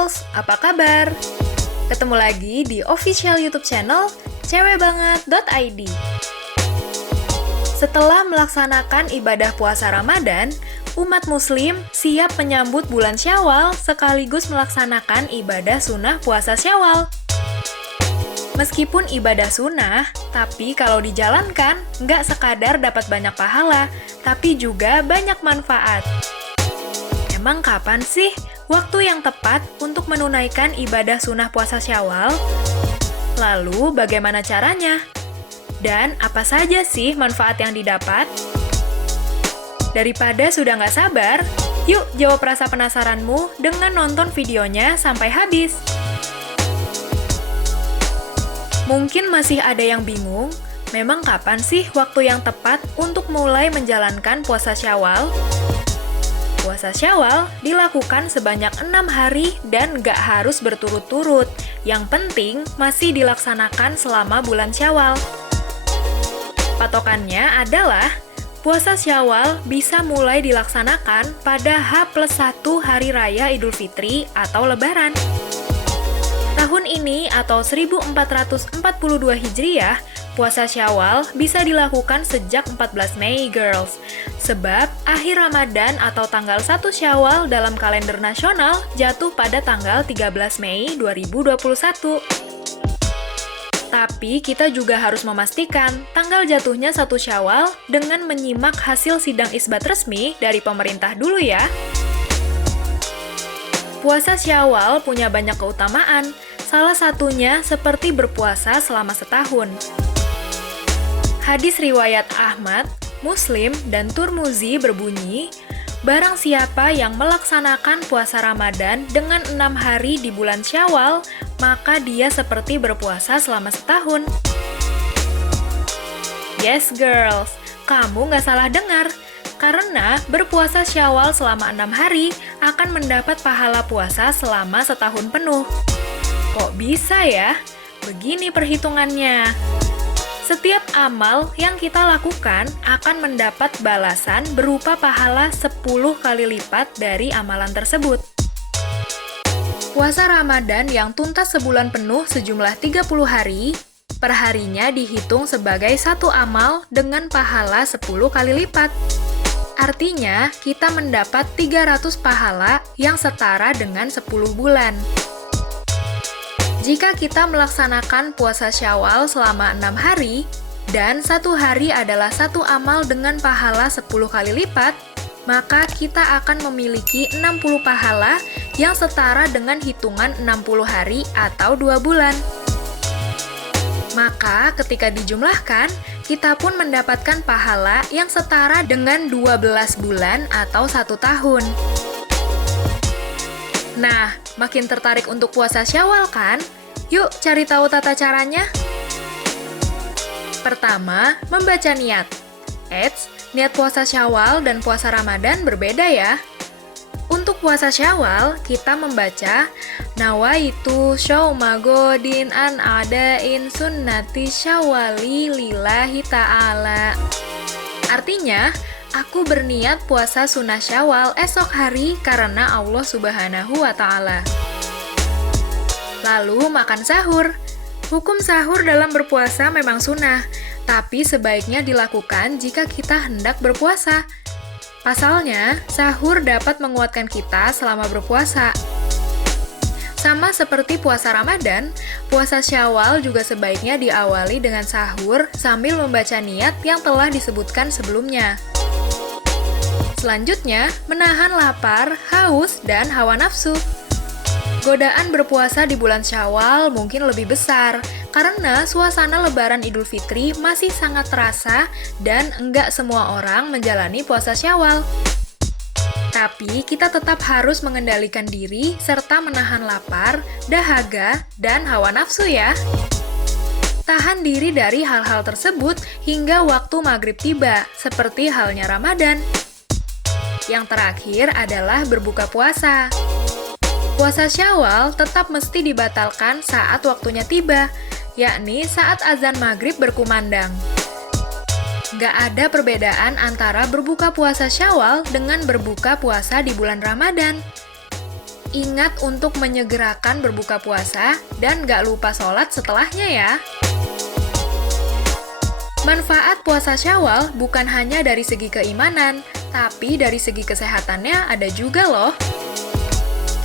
Girls, apa kabar? Ketemu lagi di official YouTube channel cewekbanget.id. Setelah melaksanakan ibadah puasa Ramadan, umat muslim siap menyambut bulan Syawal sekaligus melaksanakan ibadah sunnah puasa Syawal. Meskipun ibadah sunnah, tapi kalau dijalankan, nggak sekadar dapat banyak pahala, tapi juga banyak manfaat. Emang kapan sih waktu yang tepat untuk menunaikan ibadah sunnah puasa Syawal? Lalu bagaimana caranya? Dan apa saja sih manfaat yang didapat? Daripada sudah nggak sabar, yuk jawab rasa penasaranmu dengan nonton videonya sampai habis. Mungkin masih ada yang bingung, memang kapan sih waktu yang tepat untuk mulai menjalankan puasa Syawal? Puasa Syawal dilakukan sebanyak 6 hari dan nggak harus berturut-turut. Yang penting masih dilaksanakan selama bulan Syawal. Patokannya adalah puasa Syawal bisa mulai dilaksanakan pada H+1 Hari Raya Idul Fitri atau Lebaran. Tahun ini atau 1442 Hijriah, puasa Syawal bisa dilakukan sejak 14 Mei, girls. Sebab akhir Ramadan atau tanggal 1 Syawal dalam kalender nasional jatuh pada tanggal 13 Mei 2021. Tapi kita juga harus memastikan tanggal jatuhnya 1 Syawal dengan menyimak hasil sidang isbat resmi dari pemerintah dulu ya. Puasa Syawal punya banyak keutamaan, salah satunya seperti berpuasa selama setahun. Hadis riwayat Ahmad, Muslim, dan Turmuzi berbunyi, barang siapa yang melaksanakan puasa Ramadan dengan 6 hari di bulan Syawal, maka dia seperti berpuasa selama setahun. Yes, girls, kamu nggak salah dengar. Karena berpuasa Syawal selama 6 hari akan mendapat pahala puasa selama setahun penuh. Kok bisa ya? Begini perhitungannya. Setiap amal yang kita lakukan akan mendapat balasan berupa pahala 10 kali lipat dari amalan tersebut. Puasa Ramadan yang tuntas sebulan penuh sejumlah 30 hari, perharinya dihitung sebagai satu amal dengan pahala 10 kali lipat. Artinya, kita mendapat 300 pahala yang setara dengan 10 bulan. Jika kita melaksanakan puasa Syawal selama 6 hari, dan 1 hari adalah satu amal dengan pahala 10 kali lipat, maka kita akan memiliki 60 pahala yang setara dengan hitungan 60 hari atau 2 bulan. Maka ketika dijumlahkan, kita pun mendapatkan pahala yang setara dengan 12 bulan atau 1 tahun. Nah, makin tertarik untuk puasa Syawal kan? Yuk cari tahu tata caranya. Pertama, membaca niat. Eits, niat puasa Syawal dan puasa Ramadan berbeda ya. Untuk puasa Syawal, kita membaca Nawaitu syauma godin an adain sunnati syawali lillahi ta'ala. Artinya, aku berniat puasa sunnah Syawal esok hari karena Allah Subhanahu wa Ta'ala. Lalu makan sahur. Hukum sahur dalam berpuasa memang sunnah, tapi sebaiknya dilakukan jika kita hendak berpuasa. Pasalnya, sahur dapat menguatkan kita selama berpuasa. Sama seperti puasa Ramadan, puasa Syawal juga sebaiknya diawali dengan sahur sambil membaca niat yang telah disebutkan sebelumnya. Selanjutnya, menahan lapar, haus, dan hawa nafsu. Godaan berpuasa di bulan Syawal mungkin lebih besar, karena suasana Lebaran Idul Fitri masih sangat terasa dan enggak semua orang menjalani puasa Syawal. Tapi kita tetap harus mengendalikan diri serta menahan lapar, dahaga, dan hawa nafsu ya. Tahan diri dari hal-hal tersebut hingga waktu maghrib tiba, seperti halnya Ramadan. Yang terakhir adalah berbuka puasa. Puasa Syawal tetap mesti dibatalkan saat waktunya tiba, yakni saat azan maghrib berkumandang. Nggak ada perbedaan antara berbuka puasa Syawal dengan berbuka puasa di bulan Ramadan. Ingat untuk menyegerakan berbuka puasa dan gak lupa sholat setelahnya ya. Manfaat puasa Syawal bukan hanya dari segi keimanan, tapi dari segi kesehatannya ada juga loh.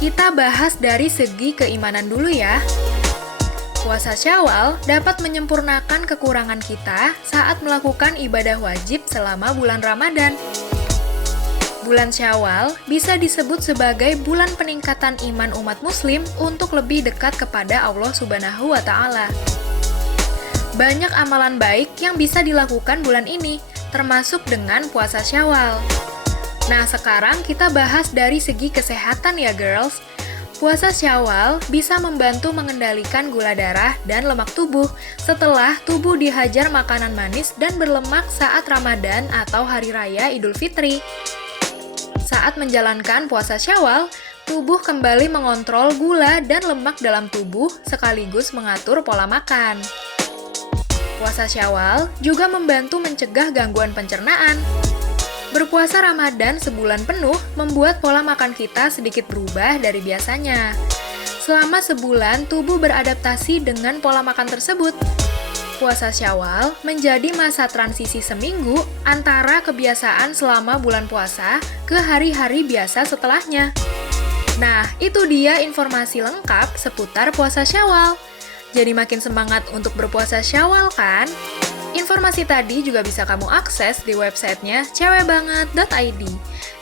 Kita bahas dari segi keimanan dulu ya. Puasa Syawal dapat menyempurnakan kekurangan kita saat melakukan ibadah wajib selama bulan Ramadan. Bulan Syawal bisa disebut sebagai bulan peningkatan iman umat muslim untuk lebih dekat kepada Allah Subhanahu wa Ta'ala. Banyak amalan baik yang bisa dilakukan bulan ini, termasuk dengan puasa Syawal. Nah, sekarang kita bahas dari segi kesehatan ya, girls. Puasa Syawal bisa membantu mengendalikan gula darah dan lemak tubuh setelah tubuh dihajar makanan manis dan berlemak saat Ramadan atau Hari Raya Idul Fitri. Saat menjalankan puasa Syawal, tubuh kembali mengontrol gula dan lemak dalam tubuh sekaligus mengatur pola makan. Puasa Syawal juga membantu mencegah gangguan pencernaan. Berpuasa Ramadan sebulan penuh membuat pola makan kita sedikit berubah dari biasanya. Selama sebulan, tubuh beradaptasi dengan pola makan tersebut. Puasa Syawal menjadi masa transisi seminggu antara kebiasaan selama bulan puasa ke hari-hari biasa setelahnya. Nah, itu dia informasi lengkap seputar puasa Syawal. Jadi makin semangat untuk berpuasa Syawal kan? Informasi tadi juga bisa kamu akses di websitenya cewekbanget.id.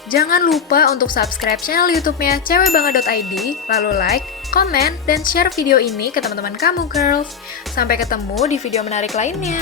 Jangan lupa untuk subscribe channel YouTube-nya cewekbanget.id, lalu like, komen, dan share video ini ke teman-teman kamu, girls. Sampai ketemu di video menarik lainnya.